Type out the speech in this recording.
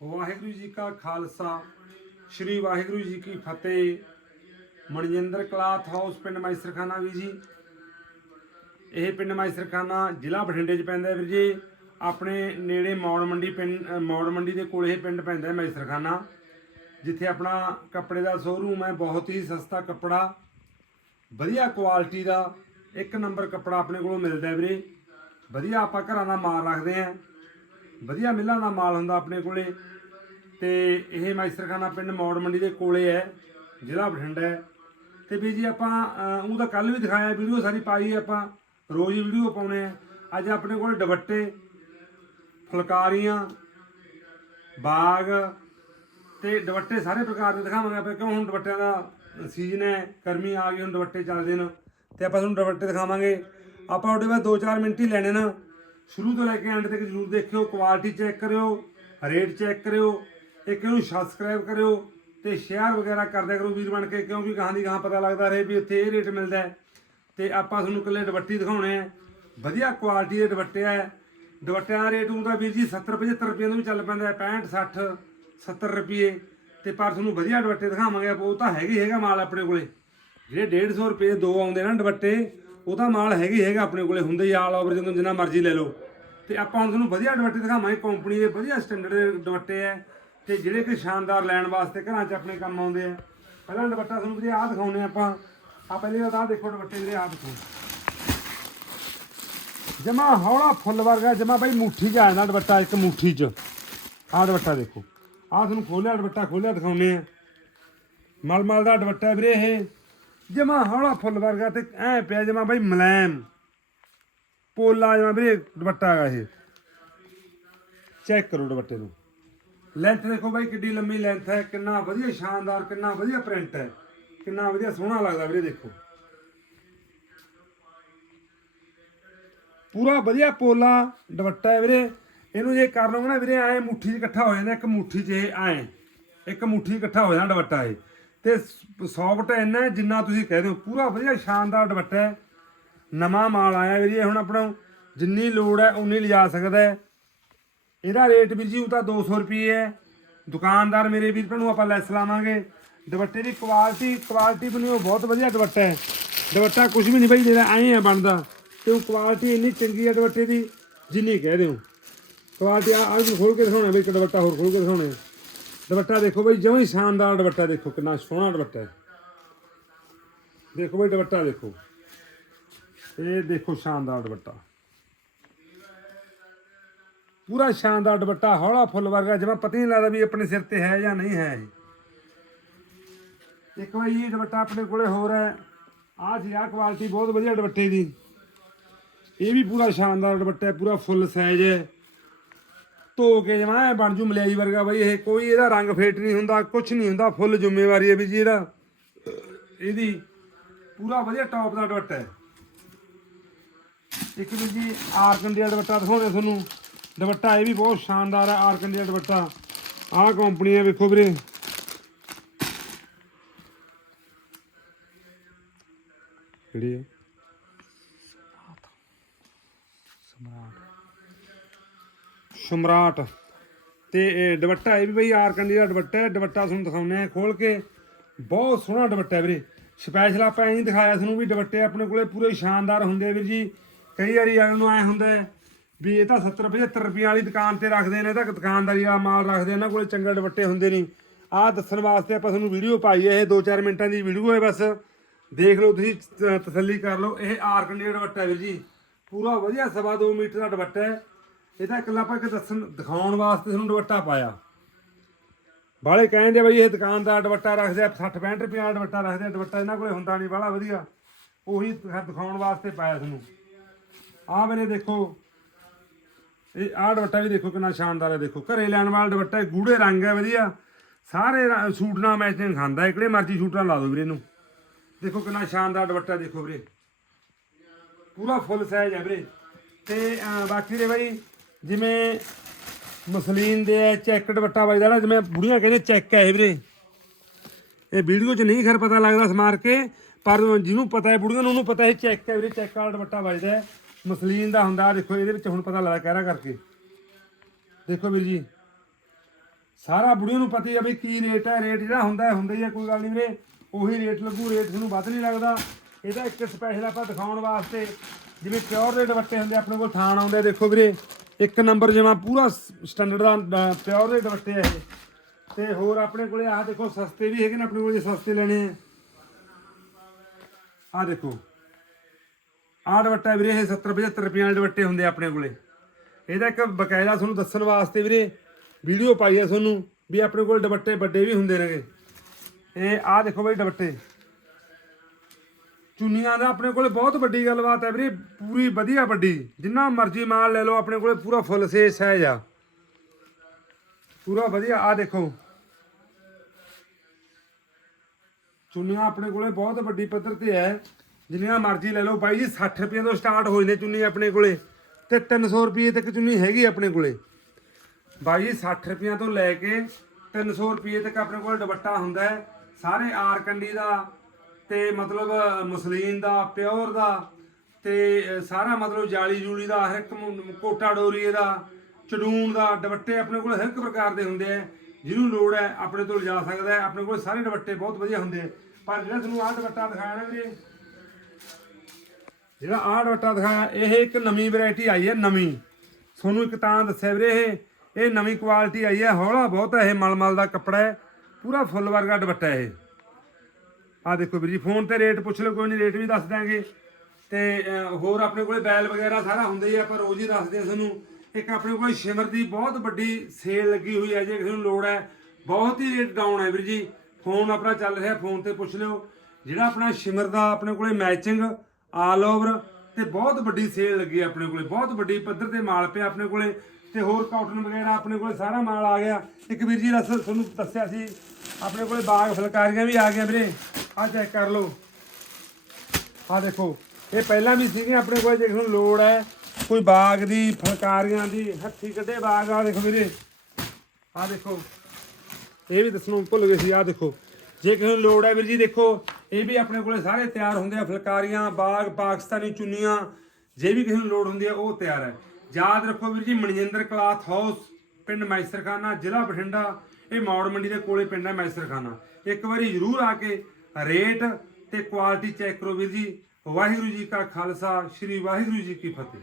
ਵਾਹਿਗੁਰੂ ਜੀ ਕਾ ਖਾਲਸਾ, ਸ੍ਰੀ ਵਾਹਿਗੁਰੂ ਜੀ ਕੀ ਫਤਿਹ। Manjinder cloth house ਪਿੰਡ ਮੈਸਰਖਾਨਾ ਵੀ ਜੀ। ਇਹ ਪਿੰਡ ਮਾਈਸਰਖਾਨਾ ਜ਼ਿਲ੍ਹਾ ਬਠਿੰਡੇ 'ਚ ਪੈਂਦਾ ਹੈ ਵੀਰ ਜੀ। ਆਪਣੇ ਨੇੜੇ ਮੌੜ ਮੰਡੀ ਪਿੰਡ ਮੌੜ ਮੰਡੀ ਦੇ ਕੋਲ ਇਹ ਪਿੰਡ ਪੈਂਦਾ ਹੈ ਜਿੱਥੇ ਆਪਣਾ ਕੱਪੜੇ ਦਾ ਸ਼ੋਰੂਮ ਹੈ, ਬਹੁਤ ਹੀ ਸਸਤਾ ਕੱਪੜਾ, ਵਧੀਆ ਕੁਆਲਿਟੀ ਦਾ ਇੱਕ ਨੰਬਰ ਕੱਪੜਾ ਆਪਣੇ ਕੋਲੋਂ ਮਿਲਦਾ ਵੀਰੇ। ਵਧੀਆ ਆਪਾਂ ਘਰਾਂ ਦਾ ਮਾਲ ਰੱਖਦੇ ਆਂ ਵਧੀਆ ਮਿੱਲਾਂ ਦਾ ਮਾਲ ਹੁੰਦਾ ਆਪਣੇ ਕੋਲੇ। ਤੇ ਇਹ ਮਾਈਸਰਖਾਨਾ ਪਿੰਡ ਮੌੜ ਮੰਡੀ ਦੇ ਕੋਲੇ ਹੈ, ਜ਼ਿਲ੍ਹਾ ਬਠਿੰਡਾ ਹੈ। ਤੇ ਵੀ ਜੀ ਆਪਾਂ ਉਹ ਤਾਂ ਕੱਲ ਵੀ ਦਿਖਾਇਆ, ਵੀਡੀਓ ਸਾਰੀ ਪਾਈ ਆਪਾਂ, ਰੋਜ਼ ਵੀਡੀਓ ਪਾਉਨੇ ਆ। ਅੱਜ ਆਪਣੇ ਕੋਲ ਦੁਪੱਟੇ, ਫੁਲਕਾਰੀਆਂ, ਬਾਗ ਤੇ ਦੁਪੱਟੇ ਸਾਰੇ ਪ੍ਰਕਾਰ ਦੇ ਦਿਖਾਵਾਂਗੇ ਆਪਾਂ। ਕਿਉਂ ਹੁਣ ਦੁਪੱਟਿਆਂ ਦਾ ਸੀਜ਼ਨ ਹੈ, ਗਰਮੀ ਆ ਗਈ, ਹੁਣ ਦੁਪੱਟੇ ਚੱਲਦੇ ਨੇ। ਤੇ ਆਪਾਂ ਤੁਹਾਨੂੰ ਦੁਪੱਟੇ ਦਿਖਾਵਾਂਗੇ। ਆਪਾਂ ਉਹਦੇ ਬਾਅਦ 2-4 ਮਿੰਟ ਹੀ ਲੈਣੇ ਨਾ। ਸ਼ੁਰੂ ਤੋਂ ਲੈ ਕੇ ਐਂਡ ਤੱਕ ਜ਼ਰੂਰ ਦੇਖਿਓ ਕੁਆਲਿਟੀ ਚੈੱਕ ਕਰਿਓ ਰੇਟ ਚੈੱਕ ਕਰਿਓ, ਇੱਕ ਇਹਨੂੰ ਸਬਸਕ੍ਰਾਈਬ ਕਰਿਓ ਤੇ ਸ਼ੇਅਰ ਵਗੈਰਾ ਕਰਦਿਆ ਕਰੋ ਵੀਰ ਬਣ ਕੇ, ਕਿਉਂਕਿ ਗਾਹਾਂ ਦੀ ਗਾਹਾਂ ਪਤਾ ਲੱਗਦਾ ਰਹੇ ਵੀ ਇੱਥੇ ਇਹ ਰੇਟ ਮਿਲਦਾ ਹੈ। ਤੇ ਆਪਾਂ ਤੁਹਾਨੂੰ ਇਕੱਲੇ ਦੁਪੱਟੀ ਦਿਖਾਉਣੇ ਆ। ਵਧੀਆ ਕੁਆਲਿਟੀ ਦੇ ਦੁਪੱਟੇ ਆ। ਦੁਪੱਟਿਆਂ ਦਾ ਰੇਟ ਹੁੰਦਾ ਵੀਰ ਜੀ 70 75 ਰੁਪਏ ਦਾ ਵੀ ਚੱਲ ਪੈਂਦਾ ਹੈ 65 60 70 ਰੁਪਏ। ਤੇ ਪਰ ਤੁਹਾਨੂੰ ਵਧੀਆ ਦੁਪੱਟੇ ਦਿਖਾਵਾਂਗੇ ਉਹ ਤਾਂ ਹੈਗੇ ਹੈਗਾ ਮਾਲ ਆਪਣੇ ਕੋਲੇ। ਜਿਹੜੇ 150 ਰੁਪਏ ਦੋ ਆਉਂਦੇ ਨਾ ਦੁਪੱਟੇ ਉਹ ਤਾਂ ਮਾਲ ਹੈਗੇ ਹੀ ਹੈਗਾ ਆਪਣੇ ਕੋਲੇ, ਹੁੰਦੇ ਹੀ ਆਲ ਓਵਰ ਜਦੋਂ ਜਿੰਨਾ ਮਰਜ਼ੀ ਲੈ ਲਓ। ਤੇ ਆਪਾਂ ਹੁਣ ਤੁਹਾਨੂੰ ਵਧੀਆ ਦੁਪੱਟੇ ਦਿਖਾਵਾਂਗੇ ਕੰਪਨੀ ਦੇ ਵਧੀਆ ਸਟੈਂਡਰਡ ਦੇ ਦੁਪੱਟੇ ਆ ਤੇ ਜਿਹੜੇ ਕਿ ਸ਼ਾਨਦਾਰ ਲੈਣ ਵਾਸਤੇ ਘਰਾਂ 'ਚ ਆਪਣੇ ਕੰਮ ਆਉਂਦੇ ਆ ਪਹਿਲਾਂ ਦੁਪੱਟਾ ਤੁਹਾਨੂੰ ਵੀਰੇ ਆਹ ਦਿਖਾਉਨੇ ਆਪਾਂ। ਆ ਪਹਿਲੇ ਤਾਂ ਆਹ ਦੇਖੋ ਦੁਪੱਟੇ ਵੀਰੇ, ਆਹ ਦੇਖੋ ਜਮਾ ਹੌਲਾ ਫੁੱਲ ਵਰਗਾ, ਜਮਾ ਬਾਈ ਮੁੱਠੀ 'ਚ ਆ ਜਾਂਦਾ ਦੁਪੱਟਾ, ਇੱਕ ਮੁੱਠੀ 'ਚ। ਆਹ ਦੁਪੱਟਾ ਦੇਖੋ। ਆਹ ਤੁਹਾਨੂੰ ਖੋਲਿਆ, ਦੁਪੱਟਾ ਖੋਲਿਆ ਦਿਖਾਉਨੇ ਆ। ਮਲ ਮਲ ਦਾ ਦੁਪੱਟਾ ਵੀਰੇ ਇਹ। ਜਮਾ ਹੌਲਾ ਫੁੱਲ ਵਰਗਾ ਤੇ ਐ ਪਿਆ ਜਮਾ ਬਾਈ ਮਲੈਮ। ਪੋਲਾ ਜਮਾ ਵੀਰੇ ਦੁਪੱਟਾ ਹੈਗਾ ਇਹ। ਚੈੱਕ ਕਰੋ ਦੁਪੱਟੇ ਨੂੰ। ਲੈਂਥ ਦੇਖੋ ਬਾਈ ਕਿੱਡੀ ਲੰਮੀ ਲੈਂਥ ਹੈ, ਕਿੰਨਾ ਵਧੀਆ ਸ਼ਾਨਦਾਰ, ਕਿੰਨਾ ਵਧੀਆ ਪ੍ਰਿੰਟ ਹੈ। ਕਿੰਨਾ ਵਧੀਆ ਸੋਹਣਾ ਲੱਗਦਾ ਵੀਰੇ ਦੇਖੋ। ਪੂਰਾ ਵਧੀਆ ਪੋਲਾ ਦੁਪੱਟਾ ਹੈ ਵੀਰੇ। ਇਹਨੂੰ ਜੇ ਕਰ ਲਓਗੇ ਨਾ ਵੀਰੇ ਐ ਮੁੱਠੀ 'ਚ ਇਕੱਠਾ ਹੋ ਜਾਂਦਾ, ਇੱਕ ਮੁੱਠੀ 'ਚ ਇਹ ਐ। ਇੱਕ ਮੁੱਠੀ 'ਚ ਇਕੱਠਾ ਹੋ ਜਾਂਦਾ ਦੁਪੱਟਾ ਇਹ। ਤੇ ਸੌਫਟ ਇੰਨਾ ਜਿੰਨਾ ਤੁਸੀਂ ਕਹਿ ਦਿਓ। ਪੂਰਾ ਵਧੀਆ ਸ਼ਾਨਦਾਰ ਦੁਪੱਟਾ ਹੈ। ਨਵਾਂ ਮਾਲ ਆਇਆ ਵੀਰੇ ਹੁਣ ਆਪਣਾ ਜਿੰਨੀ ਲੋੜ ਹੈ ਉਨੀ ਲਿਜਾ ਸਕਦਾ ਹੈ। ਇਹਦਾ ਰੇਟ ਵੀਰ ਜੀ ਉਹ ਤਾਂ 200 ਰੁਪਏ ਹੈ। ਦੁਕਾਨਦਾਰ ਮੇਰੇ ਵੀਰ ਨੂੰ ਆਪਾਂ ਲੈਸ ਲਾਵਾਂਗੇ। ਦੁਪੱਟੇ ਦੀ ਕੁਆਲਿਟੀ ਕੁਆਲਿਟੀ ਬਣੀ ਉਹ ਬਹੁਤ ਵਧੀਆ ਦੁਪੱਟਾ ਹੈ। ਦੁਪੱਟਾ ਕੁਝ ਵੀ ਨਹੀਂ ਬਈ, ਜਿਹੜਾ ਐਂ ਹੈ ਬਣਦਾ। ਤੇ ਉਹ ਕੁਆਲਿਟੀ ਇੰਨੀ ਚੰਗੀ ਹੈ ਦੁਪੱਟੇ ਦੀ, ਜਿੰਨੀ ਕਹਿ ਦਿਓ। ਕੁਆਲਿਟੀ ਆ ਅੱਜ ਖੋਲ ਕੇ ਦਿਖਾਉਣਾ ਬਈ, ਇੱਕ ਦੁਪੱਟਾ ਹੋਰ ਖੋਲ ਕੇ ਦਿਖਾਉਣਾ ਹੈ। ਦੁਪੱਟਾ ਦੇਖੋ ਬਈ ਜਮਾਂ ਹੀ ਸ਼ਾਨਦਾਰ ਦੁਪੱਟਾ ਦੇਖੋ, ਕਿੰਨਾ ਸੋਹਣਾ ਦੁਪੱਟਾ ਹੈ। ਦੇਖੋ ਬਈ, ਦੁਪੱਟਾ ਦੇਖੋ। ਇਹ ਦੇਖੋ ਸ਼ਾਨਦਾਰ ਦੁਪੱਟਾ। ਪੂਰਾ ਸ਼ਾਨਦਾਰ ਦੁਪੱਟਾ, ਹੌਲਾ ਫੁੱਲ ਵਰਗਾ, ਜਿਵੇਂ ਪਤਾ ਨਹੀਂ ਲੱਗਦਾ ਵੀ ਆਪਣੇ ਸਿਰ ਤੇ ਹੈ ਜਾਂ ਨਹੀਂ ਹੈ ਇਹ। ਇੱਕ ਵਾਰੀ ਇਹ ਦੁਪੱਟਾ ਆਪਣੇ ਕੋਲੇ ਹੋਰ ਹੈ। ਆਹ ਜੀ ਆਹ ਕੁਆਲਿਟੀ ਬਹੁਤ ਵਧੀਆ ਦੁਪੱਟੇ ਦੀ। ਇਹ ਵੀ ਪੂਰਾ ਸ਼ਾਨਦਾਰ ਦੁਪੱਟਾ ਹੈ, ਪੂਰਾ ਫੁੱਲ ਸਾਈਜ਼ ਹੈ। ਧੋ ਕੇ ਜਮਾ, ਐ ਬਣ ਜੂ ਮਲਿਆਈ ਵਰਗਾ ਬਈ ਇਹ। ਕੋਈ ਇਹਦਾ ਰੰਗ ਫੇਟ ਨਹੀਂ ਹੁੰਦਾ ਕੁਝ ਨਹੀਂ ਹੁੰਦਾ, ਫੁੱਲ ਜ਼ਿੰਮੇਵਾਰੀ ਹੈ ਵੀ ਜੀ ਇਹਦਾ। ਇਹਦੀ ਪੂਰਾ ਵਧੀਆ ਟੌਪ ਦਾ ਦੁਪੱਟਾ ਹੈ। ਇੱਕ ਵੀ ਜੀ ਆਰਕਨ ਦੁਪੱਟਾ ਦਿਖਾਉਂਦੇ ਤੁਹਾਨੂੰ। ਦੁਪੱਟਾ ਇਹ ਵੀ ਬਹੁਤ ਸ਼ਾਨਦਾਰ ਹੈ ਆਰਕਨ ਦੁਪੱਟਾ। ਆਹ ਕੰਪਨੀ ਹੈ, ਵੇਖੋ ਵੀਰੇ। ਕਿਹੜੀ ਹੈ? ਸਮਰਾਟ ਸਮਰਾਟ। ਤੇ ਇਹ ਦੁਪੱਟਾ ਇਹ ਵੀ ਬਈ ਆਰਕਨ ਦਾ ਦੁਪੱਟਾ ਹੈ, ਦੁਪੱਟਾ ਤੁਹਾਨੂੰ ਦਿਖਾਉਂਦੇ ਆ ਖੋਲ ਕੇ। ਬਹੁਤ ਸੋਹਣਾ ਦੁਪੱਟਾ ਹੈ ਵੀਰੇ। ਸਪੈਸ਼ਲ ਆਪਾਂ ਐਂ ਦਿਖਾਇਆ ਤੁਹਾਨੂੰ ਵੀ ਦੁਪੱਟੇ ਆਪਣੇ ਕੋਲੇ ਪੂਰੇ ਸ਼ਾਨਦਾਰ ਹੁੰਦੇ ਆ ਵੀਰ ਜੀ। ਕਈ ਵਾਰੀ ਵਾਲਿਆਂ ਨੂੰ ਐ ਹੁੰਦਾ ਵੀ ਇਹ ਤਾਂ 70 75 ਰੁਪਏ ਵਾਲੀ ਦੁਕਾਨ ਤੇ ਰੱਖਦੇ ਨੇ, ਇਹ ਤਾਂ ਦੁਕਾਨਦਾਰੀ ਵਾਲਾ ਮਾਲ ਰੱਖਦੇ ਇਹਨਾਂ ਕੋਲੇ ਚੰਗੇ ਦੁਪੱਟੇ ਹੁੰਦੇ ਨਹੀਂ। ਆਹ ਦੱਸਣ ਵਾਸਤੇ ਆਪਾਂ ਤੁਹਾਨੂੰ ਵੀਡੀਓ ਪਾਈ ਹੈ, ਇਹ 2-4 ਮਿੰਟਾਂ ਦੀ ਵੀਡੀਓ ਹੈ ਬਸ। ਦੇਖ ਲਓ, ਤੁਸੀਂ ਤਸੱਲੀ ਕਰ ਲਓ, ਇਹ ਆਰਕਨ ਦਾ ਦੁਪੱਟਾ ਵੀਰ ਜੀ। ਪੂਰਾ ਵਧੀਆ ਸਵਾ 2 ਮੀਟਰ ਦਾ ਦੁਪੱਟਾ ਹੈ। ਇਹ ਤਾਂ ਇਕੱਲਾ ਆਪਾਂ ਇੱਕ ਦੱਸਣ, ਦਿਖਾਉਣ ਵਾਸਤੇ ਤੁਹਾਨੂੰ ਦੁਪੱਟਾ ਪਾਇਆ। ਬਾਲੇ ਕਹਿੰਦੇ ਬਈ ਇਹ ਦੁਕਾਨਦਾਰ ਦੁਪੱਟਾ ਰੱਖਦੇ ਆ 60 65 ਰੁਪਏ ਵਾਲਾ ਦੁਪੱਟਾ ਰੱਖਦੇ ਆ, ਦੁਪੱਟਾ ਇਹਨਾਂ ਕੋਲੇ ਹੁੰਦਾ ਨਹੀਂ ਬਾਹਲਾ ਵਧੀਆ। ਉਹੀ ਦਿਖਾਉਣ ਵਾਸਤੇ ਪਾਇਆ ਤੁਹਾਨੂੰ। ਆਹ ਮੇਰੇ ਦੇਖੋ, ਇਹ ਆਹ ਦੁਪੱਟਾ ਵੀ ਦੇਖੋ ਕਿੰਨਾ ਸ਼ਾਨਦਾਰ ਹੈ, ਦੇਖੋ। ਘਰੇ ਲੈਣ ਵਾਲਾ ਦੁਪੱਟਾ ਗੂੜੇ ਰੰਗ ਹੈ, ਵਧੀਆ। ਸਾਰੇ ਸੂਟ ਨਾਲ ਮੈਚਿੰਗ ਖਾਂਦਾ ਹੈ ਮਰਜ਼ੀ ਸੂਟ ਨਾਲ ਲਾ ਦਿਓ ਵੀਰੇ ਇਹਨੂੰ। ਦੇਖੋ ਕਿੰਨਾ ਸ਼ਾਨਦਾਰ ਦੁਪੱਟਾ ਦੇਖੋ ਵੀਰੇ। ਪੂਰਾ ਫੁੱਲ ਸਾਈਜ਼ ਹੈ ਵੀਰੇ। ਤੇ ਬਾਕੀ ਦੇ ਬਾਈ ਜਿਵੇਂ ਮਸਲੀਨ ਦੇ ਚੈੱਕ ਦੁਪੱਟਾ ਵੱਜਦਾ ਨਾ, ਜਿਵੇਂ ਬੁੜੀਆਂ ਕਹਿੰਦੇ ਚੈੱਕ ਹੈ ਇਹ ਵੀਰੇ। ਇਹ ਵੀਡੀਓ 'ਚ ਨਹੀਂ ਖਰ ਪਤਾ ਲੱਗਦਾ ਸਮਾਰ ਕੇ, ਪਰ ਜਿਹਨੂੰ ਪਤਾ ਹੈ ਬੁੜੀਆਂ ਨੂੰ, ਉਹਨੂੰ ਪਤਾ ਹੈ ਚੈੱਕ ਹੈ ਵੀਰੇ, ਚੈੱਕ ਵਾਲਾ ਦੁਪੱਟਾ ਵੱਜਦਾ ਮਸਲੀਨ ਦਾ ਹੁੰਦਾ, ਦੇਖੋ ਇਹਦੇ ਵਿੱਚ ਹੁਣ ਪਤਾ ਲੱਗਦਾ ਕਹਿਰਾ ਕਰਕੇ। ਦੇਖੋ ਵੀਰ ਜੀ, ਸਾਰਾ ਬੁੜੀਆਂ ਨੂੰ ਪਤਾ ਹੀ ਆ ਵੀ ਕੀ ਰੇਟ ਹੈ, ਰੇਟ ਜਿਹੜਾ ਹੁੰਦਾ ਹੁੰਦਾ ਹੀ ਆ, ਕੋਈ ਗੱਲ ਨਹੀਂ ਵੀਰੇ। ਉਹੀ ਰੇਟ ਲੱਗੂ, ਰੇਟ ਤੁਹਾਨੂੰ ਵੱਧ ਨਹੀਂ ਲੱਗਦਾ। ਇਹਦਾ ਇੱਕ ਸਪੈਸ਼ਲ ਆਪਾਂ ਦਿਖਾਉਣ ਵਾਸਤੇ, ਜਿਵੇਂ ਪਿਓਰ ਦੇ ਵੱਟੇ ਹੁੰਦੇ ਆਪਣੇ ਕੋਲ ਥਾਣ ਆਉਂਦੇ ਦੇਖੋ ਵੀਰੇ। ਇੱਕ ਨੰਬਰ ਜਿਵੇਂ ਪੂਰਾ ਸਟੈਂਡਰਡ ਦਾ ਪਿਓਰ ਦੇ ਵੱਟੇ ਆ ਇਹ। ਤੇ ਹੋਰ ਆਪਣੇ ਕੋਲੇ ਆਹ ਦੇਖੋ, ਸਸਤੇ ਵੀ ਹੈਗੇ ਨੇ, ਆਪਣੇ ਕੋਲ ਸਸਤੇ ਲੈਣੇ ਆ। ਆਹ ਦੇਖੋ। ਆਹ ਦੁਪੱਟਾ ਵੀਰੇ, ਇਹ 70 75 ਰੁਪਏ ਵਾਲੇ ਦੁਪੱਟੇ ਹੁੰਦੇ ਆਪਣੇ ਕੋਲੇ। ਇਹਦਾ ਇੱਕ ਬਕਾਇਦਾ ਤੁਹਾਨੂੰ ਦੱਸਣ ਵਾਸਤੇ ਵੀਰੇ, ਵੀਡੀਓ ਪਾਈ ਆ ਤੁਹਾਨੂੰ, ਵੀ ਆਪਣੇ ਕੋਲ ਦੁਪੱਟੇ ਵੱਡੇ ਵੀ ਹੁੰਦੇ ਨੇਗੇ। ਇਹ ਆਹ ਦੇਖੋ ਬਈ ਦੁਪੱਟੇ। ਚੁੰਨੀਆਂ ਦਾ ਆਪਣੇ ਕੋਲੇ ਬਹੁਤ ਵੱਡੀ ਗੱਲਬਾਤ ਹੈ ਵੀਰੇ, ਪੂਰੀ ਵਧੀਆ ਵੱਡੀ। ਜਿੰਨਾ ਮਰਜ਼ੀ ਮਾਲ ਲੈ ਲਓ, ਆਪਣੇ ਕੋਲੇ ਪੂਰਾ ਫੁੱਲ ਸੇ ਸਾਈਜ਼ ਆ। ਪੂਰਾ ਵਧੀਆ, ਆਹ ਦੇਖੋ। ਚੁੰਨੀਆਂ ਆਪਣੇ ਕੋਲੇ ਬਹੁਤ ਵੱਡੀ ਪੱਧਰ ਤੇ ਹੈ। ਜਿੰਨੀਆਂ ਮਰਜ਼ੀ ਲੈ ਲਓ, ਬਾਈ ਜੀ 60 ਰੁਪਏ ਤੋਂ ਸਟਾਰਟ ਹੋਏ ਨੇ ਚੁੰਨੀ ਆਪਣੇ ਕੋਲੇ। ਤੇ 300 ਰੁਪਏ ਤੱਕ ਚੁੰਨੀ ਹੈਗੀ ਆਪਣੇ ਕੋਲੇ। ਬਾਈ ਜੀ 60 ਰੁਪਏ ਤੋਂ ਲੈ ਕੇ 300 ਰੁਪਏ ਤੱਕ ਆਪਣੇ ਕੋਲ ਦੁਪੱਟਾ ਹੁੰਦਾ ਹੈ। ਸਾਰੇ ਆਰ ਕੰਡੀ ਦਾ ਤੇ ਮਤਲਬ ਮਸਲੀਨ ਦਾ, ਪਿਓਰ ਦਾ ਤੇ ਸਾਰਾ ਮਤਲਬ ਜਾਲੀ ਜੂਲੀ ਦਾ, ਹਰ ਇੱਕ ਕੋਟਾ ਡੋਰੀਏ ਦਾ ਚਡੂਨ ਦਾ, ਦੁਪੱਟੇ ਆਪਣੇ ਕੋਲ ਹਰ ਇੱਕ ਪ੍ਰਕਾਰ ਦੇ ਹੁੰਦੇ ਆ। ਜਿਹਨੂੰ ਲੋੜ ਹੈ, ਆਪਣੇ ਤੋਂ ਲਿਜਾ ਸਕਦਾ ਹੈ, ਆਪਣੇ ਕੋਲ ਸਾਰੇ ਦੁਪੱਟੇ ਬਹੁਤ ਵਧੀਆ ਹੁੰਦੇ ਆ। ਪਰ ਜਿਹੜਾ ਤੁਹਾਨੂੰ ਆਹ ਦੁਪੱਟਾ ਦਿਖਾਇਆ ਨਾ ਵੀਰੇ, ਜਿਹੜਾ ਆਹ ਦੁਪੱਟਾ ਦਿਖਾਇਆ, ਇਹ ਇੱਕ ਨਵੀਂ ਵੈਰਾਈਟੀ ਆਈ ਹੈ, ਨਵੀਂ। ਤੁਹਾਨੂੰ ਇੱਕ ਤਾਂ ਦੱਸਿਆ ਵੀਰੇ ਇਹ ਇਹ ਨਵੀਂ ਕੁਆਲਿਟੀ ਆਈ ਹੈ, ਹੌਲਾ ਬਹੁਤ ਹੈ, ਇਹ ਮਲਮਲ ਦਾ ਕੱਪੜਾ ਹੈ, ਪੂਰਾ ਫੁੱਲ ਵਰਗਾ ਦੁਪੱਟਾ ਇਹ। ਆ ਦੇਖੋ ਵੀਰ ਜੀ, ਫੋਨ ਤੇ ਰੇਟ ਪੁੱਛ ਲਓ, ਕੋਈ ਨਹੀਂ, ਰੇਟ ਵੀ ਦੱਸ ਦਾਂਗੇ ਤੇ ਹੋਰ ਆਪਣੇ ਕੋਲੇ ਬੈਲ ਵਗੈਰਾ ਸਾਰਾ ਹੁੰਦਾ ਹੀ ਆ ਪਰ ਰੋਜ਼ ਹੀ ਦੱਸਦੇ ਆ ਤੁਹਾਨੂੰ। ਇੱਕ ਆਪਣੇ ਕੋਲ ਸ਼ਿਮਰ ਦੀ ਬਹੁਤ ਵੱਡੀ ਸੇਲ ਲੱਗੀ ਹੋਈ ਹੈ ਜੇ ਕਿਸੇ ਨੂੰ ਲੋੜ ਹੈ, ਬਹੁਤ ਹੀ ਰੇਟ ਡਾਊਨ ਹੈ ਵੀਰ ਜੀ। ਫੋਨ ਆਪਣਾ ਚੱਲ ਰਿਹਾ, ਫੋਨ ਤੇ ਪੁੱਛ ਲਿਓ। ਜਿਹੜਾ ਆਪਣਾ ਸ਼ਿਮਰ ਦਾ ਆਪਣੇ ਕੋਲੇ ਮੈਚਿੰਗ ਆਲ ਓਵਰ ਤੇ ਬਹੁਤ ਵੱਡੀ ਸੇਲ ਲੱਗੀ ਆਪਣੇ ਕੋਲੇ, ਬਹੁਤ ਵੱਡੀ ਪੱਧਰ ਤੇ ਮਾਲ ਪਿਆ ਆਪਣੇ ਕੋਲੇ। ਤੇ ਹੋਰ ਕਾਟਨ ਵਗੈਰਾ ਆਪਣੇ ਕੋਲੇ ਸਾਰਾ ਮਾਲ ਆ ਗਿਆ। ਇੱਕ ਵੀਰ ਜੀ, ਰਸ, ਤੁਹਾਨੂੰ ਦੱਸਿਆ ਸੀ, ਆਪਣੇ ਕੋਲੇ ਬਾਗ ਫੁਲਕਾਰੀਆਂ ਵੀ ਆ ਗਈਆਂ ਵੀਰੇ। ਆਹ ਚੈੱਕ ਕਰ ਲਓ। ਆਹ ਦੇਖੋ, ਇਹ ਪਹਿਲਾਂ ਵੀ ਸੀਗੇ ਆਪਣੇ ਕੋਲ, ਜੇ ਕਿਸੇ ਨੂੰ ਲੋੜ ਹੈ, ਕੋਈ ਬਾਗ ਦੀ, ਫੁਲਕਾਰੀਆਂ ਦੀ, ਹੱਥੀ ਕੱਢੇ ਬਾਗ, ਆ ਦੇਖੋ ਵੀਰੇ। ਆਹ ਦੇਖੋ, ਇਹ ਵੀ ਦੱਸਣੋਂ ਭੁੱਲ ਗਏ ਸੀ ਆਹ ਦੇਖੋ। ਜੇ ਕਿਸੇ ਨੂੰ ਲੋੜ ਹੈ ਵੀਰ ਜੀ, ਦੇਖੋ, ਇਹ ਵੀ ਆਪਣੇ ਕੋਲੇ ਸਾਰੇ ਤਿਆਰ ਹੁੰਦੇ ਆ, ਫੁਲਕਾਰੀਆਂ, ਬਾਗ, ਪਾਕਿਸਤਾਨੀ ਚੁੰਨੀਆਂ। ਜੇ ਵੀ ਕਿਸੇ ਨੂੰ ਲੋੜ ਹੁੰਦੀ ਹੈ, ਉਹ ਤਿਆਰ ਹੈ। ਯਾਦ ਰੱਖੋ ਵੀਰ ਜੀ ਮਨਜਿੰਦਰ ਕਲਾਥ ਹਾਊਸ, ਪਿੰਡ ਮੈਸਰਖਾਨਾ, ਜ਼ਿਲ੍ਹਾ ਬਠਿੰਡਾ। ਇਹ ਮੌੜ ਮੰਡੀ ਦੇ ਕੋਲੇ ਪਿੰਡ ਹੈ ਮੈਸਰਖਾਨਾ। ਇੱਕ ਵਾਰੀ ਜ਼ਰੂਰ ਆ ਕੇ ਰੇਟ ਤੇ ਕੁਆਲਿਟੀ ਚੈੱਕ ਕਰੋ ਵੀਰ ਜੀ। ਵਾਹਿਗੁਰੂ ਜੀ ਕਾ ਖਾਲਸਾ, ਸ੍ਰੀ ਵਾਹਿਗੁਰੂ ਜੀ ਕੀ ਫਤਿਹ।